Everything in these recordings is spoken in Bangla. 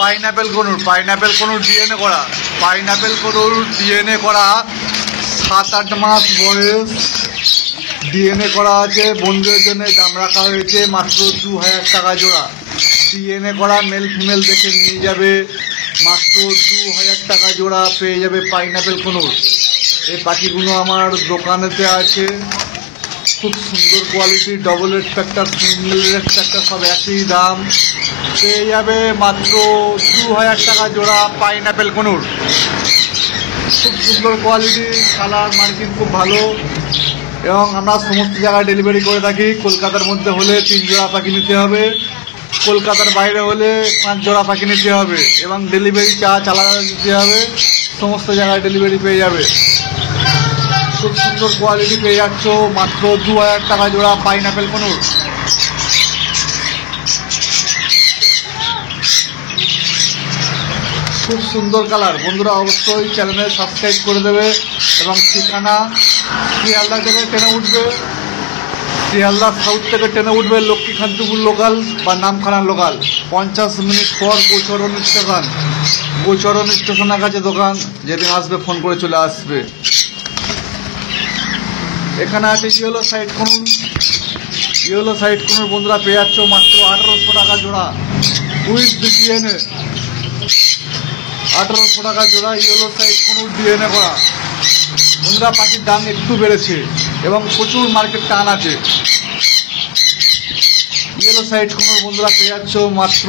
পাইনাপেল কনুর ডিএনএ করা 7-8 মাস বয়স ডিএনএ করা আছে। বন্ধুদের জন্য দাম রাখা হয়েছে মাত্র 2000 টাকা জোড়া। ডিএনএ করা মেল ফিমেল দেখে নিয়ে যাবে, মাত্র 2000 টাকা জোড়া পেয়ে যাবে পাইনাপেল কনুর। এই পাখিগুলো আমার দোকানেতে আছে, খুব সুন্দর quality, double red factor, single red factor সব একই দাম, পেয়ে যাবে মাত্র 2000 টাকা জোড়া পাইনাপেল কনুর। খুব সুন্দর কোয়ালিটি, কালার মার্কিং খুব ভালো, এবং আমরা সমস্ত জায়গায় ডেলিভারি করে থাকি। কলকাতার মধ্যে হলে 3 জোড়া পাখি নিতে হবে, কলকাতার বাইরে হলে 5 জোড়া পাখি নিতে হবে, এবং ডেলিভারি চার্জ আলাদা দিতে হবে। সমস্ত জায়গায় ডেলিভারি পেয়ে যাবে। খুব সুন্দর কোয়ালিটি পেয়ে যাচ্ছ মাত্র 2000 টাকা জোড়া পাইনাপেল কনুর। খুব সুন্দর কালার। বন্ধুরা অবশ্যই চ্যানেলে সাবস্ক্রাইব করে দেবে, এবং ঠিকানা শিয়ালদা থেকে ট্রেনে উঠবে, শিয়ালদা সাউথ থেকে ট্রেনে উঠবে লক্ষ্মীকান্তপুর লোকাল বা নামখানা লোকাল। 50 মিনিট পর গোচরণ স্টেশনের কাছে দোকান। যেদিন আসবে ফোন করে চলে আসবে। এখানে আছে ইয়েলো সাইড কনুর। বন্ধুরা পেয়ে যাচ্ছ মাত্র 1800 টাকা জোড়া উইথ ডিএনএ। 1800 টাকা জোড়া ইয়েলো সাইড কনুর ডিএনএ করা। বন্ধুরা পাখির দাম একটু বেড়েছে এবং প্রচুর মার্কেট টান আছে। ইয়েলো সাইড কনুর বন্ধুরা পেয়ে যাচ্ছ মাত্র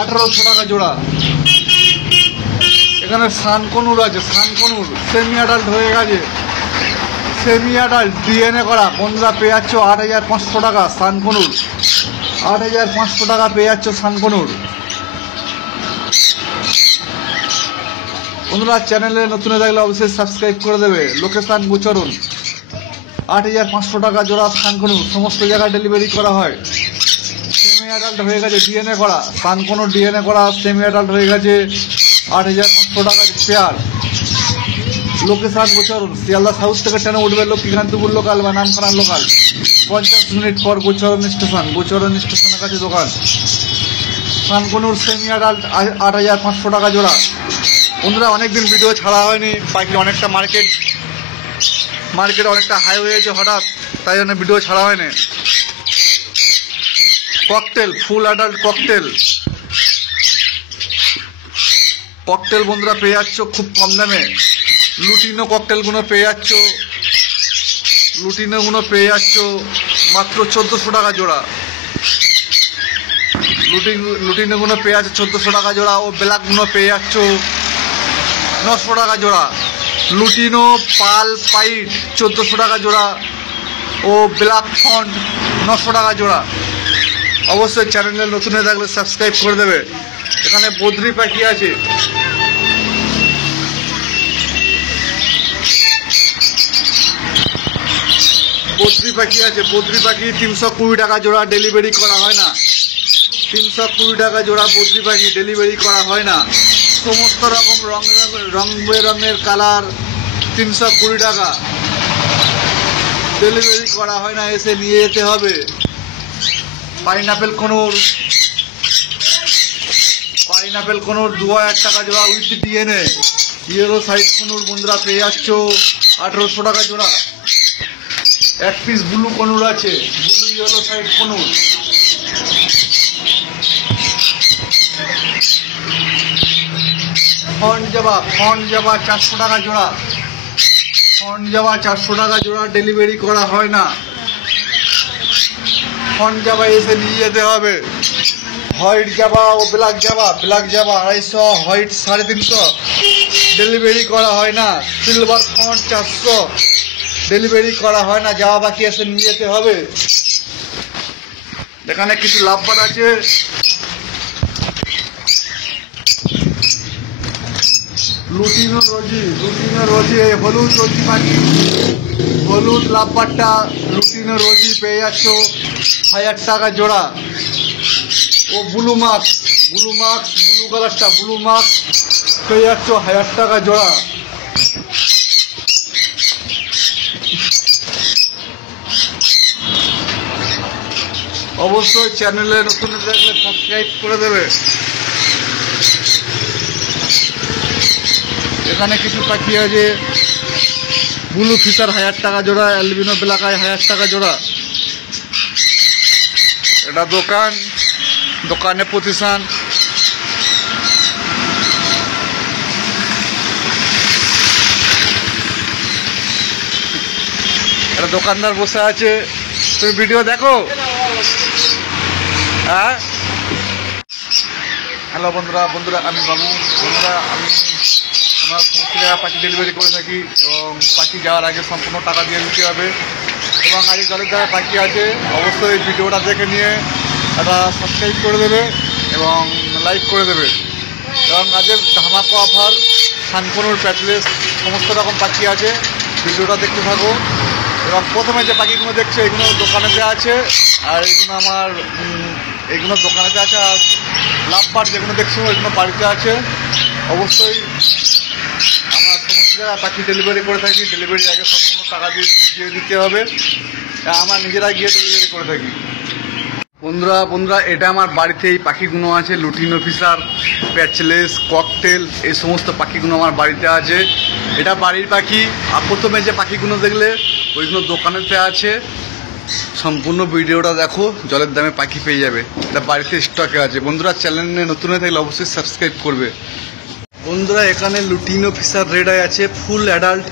1800 টাকা জোড়া। এখানে সান কনুর আছে, সেমি অ্যাডাল্ট হয়ে গেছে, সেমি অ্যাডাল্ট ডিএনএ করা। বন্ধুরা পেয়ে যাচ্ছ 8500 টাকা সান কনুর। 8500 টাকা পেয়ে যাচ্ছ সান কনুর। বন্ধুরা চ্যানেলে নতুন থাকলে অবশ্যই সাবস্ক্রাইব করে দেবে। লোকেশন গোচরণ। 8500 টাকা জোড়া সান কনুর। সমস্ত জায়গায় ডেলিভারি করা হয়। সেমি অ্যাডাল্ট হয়ে গেছে ডিএনএ করা সান কনুর, ডিএনএ করা সেমি অ্যাডাল্ট হয়ে গেছে। 8500 টাকা পেয়ার। লোকেশন গোচরণ। শিয়ালদা সাউথ থেকে ট্রেনে উঠবে লক্ষ্মীকান্তপুর লোকাল বা নামখানা লোকাল। 50 মিনিট পর গোচরণ স্টেশনের কাছে দোকান। সান কনুর সেমি অ্যাডাল্ট 8500 টাকা জোড়া। বন্ধুরা অনেকদিন ভিডিও ছাড়া হয়নি, পাখি অনেকটা মার্কেট অনেকটা হাই হয়েছে হঠাৎ, তাই জন্য ভিডিও ছাড়া হয়নি। ককটেল, ফুল অ্যাডাল্ট ককটেল বন্ধুরা পেয়ে যাচ্ছ খুব কম দামে। লুটিনো ককটেলগুলো পেয়ে যাচ্ছ মাত্র 1400 টাকা জোড়া। লুটিনোগুলো পেয়ে যাচ্ছে 1400 টাকা জোড়া, ও ব্ল্যাকগুলো পেয়ে যাচ্ছ 900 টাকা জোড়া। লুটিনো পাল পাইট 1400 টাকা জোড়া, ও ব্ল্যাক ফন্ট 900 টাকা জোড়া। অবশ্যই চ্যানেলে নতুন হয়ে থাকলে সাবস্ক্রাইব করে দেবে। এখানে বদ্রি পাখি আছে, বদ্রি পাখি 320 টাকা জোড়া, ডেলিভারি করা হয় না। 320 টাকা জোড়া বদ্রি পাখি, ডেলিভারি করা হয় না। সমস্ত রকম রং বেরঙের কালার 320 টাকা, ডেলিভারি করা হয় না, এসে নিয়ে যেতে হবে। পাইনাপেল কনুর 2000 টাকা জোড়া with DNA. Yellow side conure বন্ধুরা পেয়ে যাচ্ছ 1800 টাকা জোড়া। 1 পিস ব্লু কনুর আছে, ব্লু ইয়েলো সাইড কনুর। ফন্ট জাবা 400 টাকা জোড়া। ফন্ট জাবা 400 টাকা জোড়া, ডেলিভারি করা হয় না। ফন্ট জাবা এসে নিয়ে যেতে হবে। হোয়াইট জাবা ও ব্ল্যাক জাবা 250, হোয়াইট 350, ডেলিভারি করা হয় না। সিলভার ফন্ট 400, ডেলিভারি করা হয় না। জাবা বাকি এসে নিয়ে যেতে হবে। এখানে কিছু লাভবার আছে, লুটিনো রোজি হলুদ রোজি পাখি, হলুদ লাভবারটা লুটিনো রোজি পেয়ে যাচ্ছ 1000 টাকা জোড়া। ও ব্লু কালারটা পেয়ে যাচ্ছ 1000 টাকা জোড়া। অবশ্যই চ্যানেলে নতুন থাকলে সাবস্ক্রাইব করে দেবে। এখানে কিছু পাখি আছে, ব্লু ফিশার 1000 টাকা জোড়া, অ্যালবিনো ব্ল্যাক আই 1000 টাকা জোড়া। এটা দোকানে প্রতিষ্ঠান। এটা দোকানদার বসে আছে, তুমি ভিডিও দেখো। হ্যাঁ, হ্যালো বন্ধুরা আমি বাবু। বন্ধুরা, আমি আমার সমস্ত জায়গায় পাখি ডেলিভারি করে থাকি এবং পাখি যাওয়ার আগে সম্পূর্ণ টাকা দিয়ে দিতে হবে। এবং আজকে যাদের জায়গায় পাখি আছে অবশ্যই ভিডিওটা দেখে নিয়ে একটা সাবস্ক্রাইব করে দেবে এবং লাইক করে দেবে। এবং আজকের ধামাকা অফার, সানকনুর, প্যাটলেস সমস্ত রকম পাখি আছে, ভিডিওটা দেখতে থাকো। এবং প্রথমে যে পাখিগুলো দেখছো এগুলো দোকানেতে আছে, আর এইগুলো দোকানেতে আছে। আর লাভবার যেগুলো দেখছো এগুলো বাড়িতে আছে। অবশ্যই আমরা সমস্ত জায়গায় পাখি ডেলিভারি করে থাকি, ডেলিভারির আগে সম্পূর্ণ টাকা দিয়ে দিতে হবে। আমরা নিজেরা গিয়ে ডেলিভারি করে থাকি। বন্ধুরা এটা আমার বাড়িতে এই পাখিগুলো আছে, লুটিনো ফিশার, প্যাচলেস, ককটেল, এই সমস্ত পাখিগুলো আমার বাড়িতে আছে। এটা বাড়ির পাখি। আর প্রথমে যে পাখিগুলো দেখলে ওইগুলো দোকানেতে আছে। সম্পূর্ণ ভিডিওটা দেখো, জলের দামে পাখি পেয়ে যাবে। এটা বাড়িতে স্টকে আছে। বন্ধুরা, চ্যানেলে নতুন হয়ে থাকলে অবশ্যই সাবস্ক্রাইব করবে। বন্ধুরা, এখানে লুটিনো ফিশার রেড আই আছে, ফুল অ্যাডাল্ট।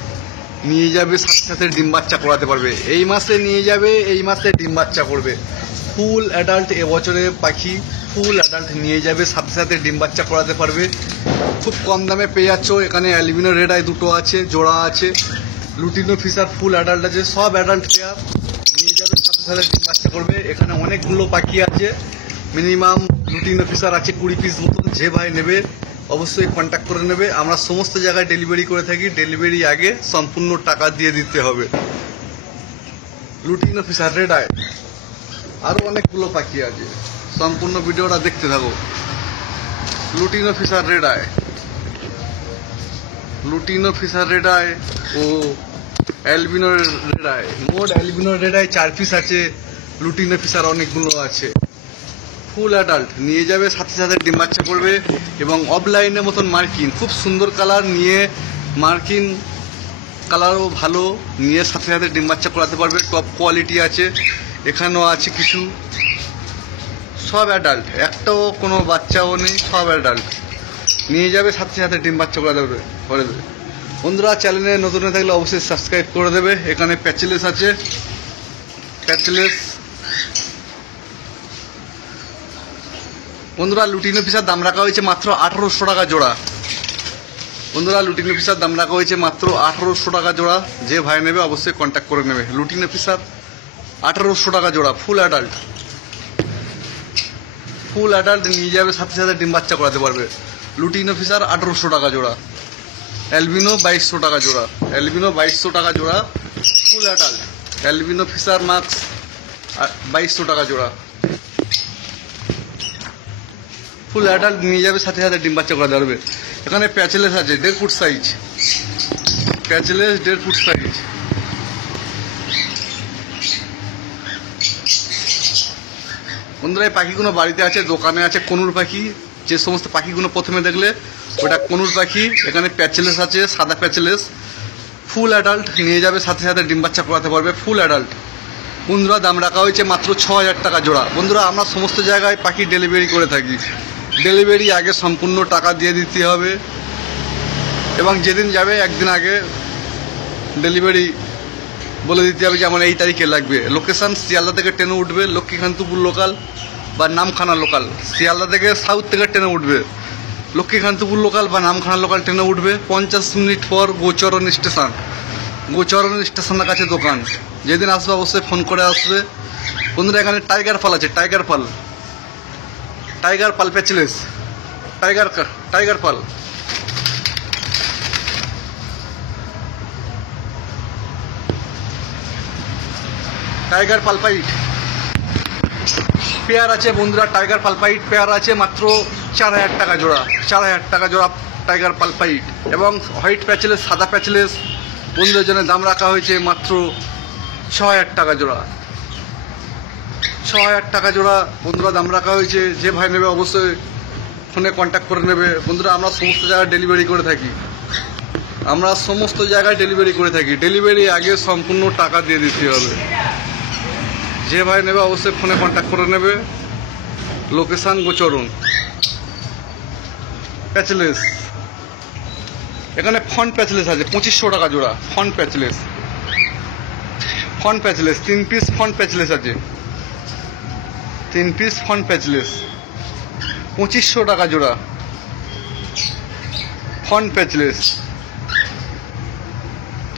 নিয়ে যাবে, সাথে সাথে ডিম বাচ্চা করাতে পারবে। এই মাসে নিয়ে যাবে, এই মাসে ডিম বাচ্চা করবে। ফুল অ্যাডাল্ট এবছরে পাখি, ফুল অ্যাডাল্ট নিয়ে যাবে, সাথে সাথে ডিম বাচ্চা করাতে পারবে। খুব কম দামে পেয়ে যাচ্ছ। এখানে অ্যালবিনো রেড আই দুটো আছে, জোড়া আছে। লুটিনো ফিশার ফুল অ্যাডাল্ট আছে, সব অ্যাডাল্ট পেয়ার নিয়ে যাবে, সাথে সাথে ডিম বাচ্চা করবে। এখানে অনেকগুলো পাখি আছে, মিনিমাম লুটিনো ফিশার আছে 20 পিস মতন। যে ভাই নেবে অবশ্যই কন্ট্যাক্ট করে নেবে। আমরা সমস্ত জায়গায় ডেলিভারি করে থাকি, ডেলিভারি আগে সম্পূর্ণ টাকা দিয়ে দিতে হবে। লুটিনো ফিশার রেড আই, আরো অনেকগুলো পাখি আছে, সম্পূর্ণ ভিডিওটা দেখতে থাকো। Lutino Fischer red eye, lutino Fischer red eye ও অ্যালবিনো রেড আই। মোট অ্যালবিনো রেড আই 4 পিস আছে, লুটিনো ফিশার অনেকগুলো আছে। ফুল অ্যাডাল্ট নিয়ে যাবে, সাথে সাথে ডিম বাচ্চা করবে। এবং অফলাইনের মতন মার্কিন, খুব সুন্দর কালার নিয়ে, মার্কিন কালারও ভালো নিয়ে, সাথে সাথে ডিম বাচ্চা করাতে পারবে। টপ কোয়ালিটি আছে। এখানেও আছে কিছু, সব অ্যাডাল্ট, একটাও কোনো বাচ্চাও নেই, সব অ্যাডাল্ট নিয়ে যাবে, সাথে সাথে ডিম বাচ্চা করে দেবে। বন্ধুরা, চ্যানেলে নতুন হয়ে থাকলে অবশ্যই সাবস্ক্রাইব করে দেবে। এখানে প্যাচলেস আছে, প্যাচলেস। বন্ধুরা, লুটিনো ফিশার দাম রাখা হয়েছে মাত্র 1800 টাকা জোড়া। বন্ধুরা, লুটিনো ফিশার দাম রাখা হয়েছে মাত্র 1800 টাকা জোড়া। যে ভাই নেবে অবশ্যই কন্ট্যাক্ট করে নেবে। লুটিনো ফিশার 1800 টাকা জোড়া, ফুল অ্যাডাল্ট। ফুল অ্যাডাল্ট নিয়ে যাবে, সাথে সাথে ডিম বাচ্চা করাতে পারবে। লুটিনো ফিশার 1800 টাকা জোড়া। অ্যালবিনো 2200 টাকা জোড়া, অ্যালবিনো 2200 টাকা জোড়া, full adult. Albino fisher mask 2200 টাকা জোড়া। ফুল অ্যাডাল্ট নিয়ে যাবে, সাথে সাথে ডিম বাচ্চা করাতে পারবে। এখানে প্যাচলেস আছে 1.5 foot size, patchless 1.5 foot size. বন্ধুরা, এই পাখিগুলো বাড়িতে আছে, দোকানে আছে। কনুর পাখি, যে সমস্ত পাখিগুলো প্রথমে দেখলে ওটা কনুর পাখি। এখানে প্যাচলেস আছে, সাদা প্যাচলেস, ফুল অ্যাডাল্ট নিয়ে যাবে, সাথে সাথে ডিম বাচ্চা করাতে পারবে। Full adult. বন্ধুরা, দাম রাখা হয়েছে মাত্র 6000 টাকা জোড়া। বন্ধুরা, আমরা সমস্ত জায়গায় পাখি ডেলিভারি করে থাকি, ডেলিভারি আগে সম্পূর্ণ টাকা দিয়ে দিতে হবে। এবং যেদিন যাবে একদিন আগে ডেলিভারি বলে দিতে হবে যে আমার এই তারিখে লাগবে। লোকেশান শিয়ালদা থেকে ট্রেনে উঠবে, লক্ষ্মীকান্তপুর লোকাল বা নামখানা লোকাল। শিয়ালদা থেকে সাউথ থেকে ট্রেনে উঠবে, লক্ষ্মীকান্তপুর লোকাল বা নামখানা লোকাল ট্রেনে উঠবে। 50 মিনিট পর গোচরণ স্টেশন, গোচরণ স্টেশনের কাছে দোকান। যেদিন আসবে অবশ্যই ফোন করে আসবে। বন্ধুরা, এখানে টাইগার পাল আছে, টাইগার পাল, টাইগার পাল প্যাচলেস, টাইগার পাল। টাইগার পালপাইট পেয়ার আছে। বন্ধুরা, টাইগার পালপাইট পেয়ার আছে মাত্র 4000 টাকা জোড়া, 4000 টাকা জোড়া টাইগার পালপাইট। এবং হোয়াইট প্যাচলেস, সাদা প্যাচলেস বন্ধুদের জন্য দাম রাখা হয়েছে মাত্র 6000 টাকা জোড়া, 6000 টাকা জোড়া। বন্ধুরা, দাম রাখা হয়েছে। যে ভাই নেবে অবশ্যই ফোনে কন্ট্যাক্ট করে নেবে। বন্ধুরা, আমরা সমস্ত জায়গায় ডেলিভারি করে থাকি। আমরা সমস্ত জায়গায় ডেলিভারি করে থাকি। ডেলিভারি আগে সম্পূর্ণ টাকা দিয়ে দিতে হবে। যে ভাই নেবে অবশ্যই ফোনে কন্ট্যাক্ট করে নেবে। Location গোচরণ patchless. এখানে ফন্ট প্যাচলেস আছে 2500 টাকা জোড়া। Font patchless 3 piece font patchless আছে। 3 পিস ফন্ট প্যাচলেস 2500 টাকা জোড়া। ফন্ট প্যাচলেস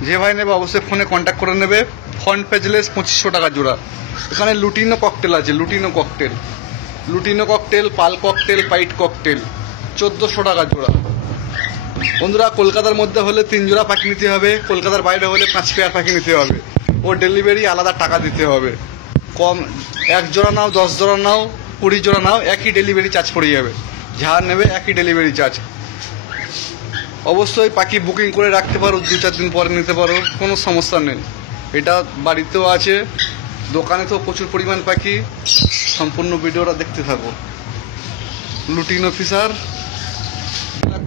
যে ভাই নেবে অবশ্যই ফোনে কন্ট্যাক্ট করে নেবে। ফন্ট প্যাচলেস 2500 টাকা জোড়া। এখানে লুটিনো ককটেল আছে। Lutino cockatiel, pearl cockatiel, pied cockatiel 1400 টাকা জোড়া। বন্ধুরা, কলকাতার মধ্যে হলে 3 জোড়া পাখি নিতে হবে। কলকাতার বাইরে হলে 5 পেয়ার পাখি নিতে হবে। ও ডেলিভারি আলাদা টাকা দিতে হবে। কম 1 জোড়া নাও, 10 জোড়া নাও, 20 জোড়া নাও, একই ডেলিভারি চার্জ পড়ে যাবে। যা নেবে একই ডেলিভারি চার্জ। অবশ্যই পাখি বুকিং করে রাখতে পারো, 2-4 দিন পরে নিতে পারো, কোনো সমস্যা নেই। এটা বাড়িতেও আছে, দোকানে তো প্রচুর পরিমাণ পাখি। সম্পূর্ণ ভিডিওটা দেখতে থাকো। লুটিনো ফিশার, ব্ল্যাক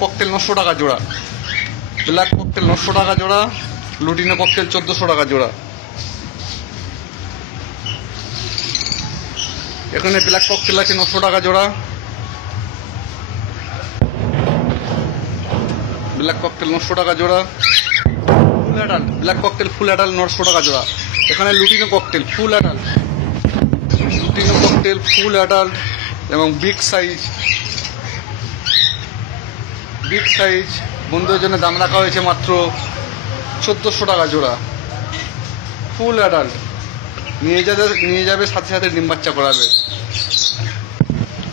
ককটেল 900 টাকা জোড়া। ব্ল্যাক ককটেল 900 টাকা জোড়া। লুটিনো ককটেল 1400 টাকা জোড়া। এখানে ব্ল্যাক ককটেল আছে 900 টাকা জোড়া। ব্ল্যাক ককটেল 900 টাকা জোড়া। Full adult black cocktail, full adult 900 টাকা জোড়া। এখানে লুটিনো ককটেল ফুল অ্যাডাল্ট এবং বিগ সাইজ বন্ধুদের জন্য দাম রাখা হয়েছে মাত্র 1400 টাকা জোড়া। ফুল অ্যাডাল্ট নিয়ে যাবে, সাথে সাথে ডিম বাচ্চা করাবে।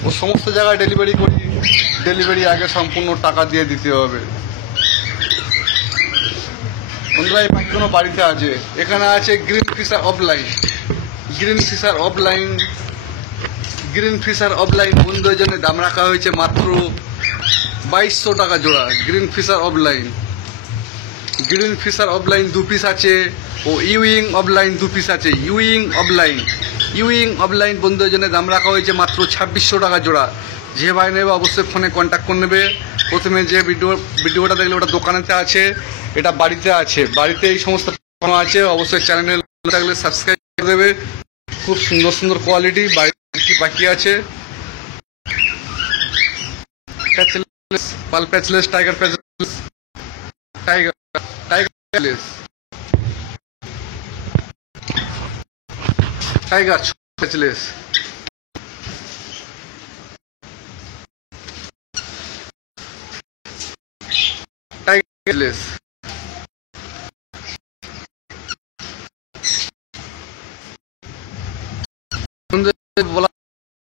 ও সমস্ত জায়গায় ডেলিভারি করি। ডেলিভারি আগে সম্পূর্ণ টাকা দিয়ে দিতে হবে। বন্ধুরা, এই পাখিগুলো বাড়িতে আছে। এখানে আছে গ্রিন ফিশার অফলাইন বন্ধুদের জন্য দাম রাখা হয়েছে মাত্র 2200 টাকা জোড়া। গ্রিন ফিশার অফলাইন 2 পিস আছে। ও ইউইং অফলাইন 2 পিস আছে। ইউইং অফলাইন বন্ধুদের জন্য দাম রাখা হয়েছে মাত্র 2600 টাকা জোড়া। যে ভাই নেবে অবশ্যই ফোনে কন্ট্যাক্ট করে নেবে। প্রথমে যে ভিডিওটা দেখলে ওটা দোকানেতে আছে, এটা বাড়িতে আছে। বাড়িতে এই সমস্ত আছে। অবশ্যই চ্যানেল থাকলে সাবস্ক্রাইব করে দেবে। খুব সুন্দর সুন্দর কোয়ালিটি বাড়িতে পাখি আছে। পাল patchless, tiger patchless, tiger patchless, tiger patchless, tiger patchless. বলা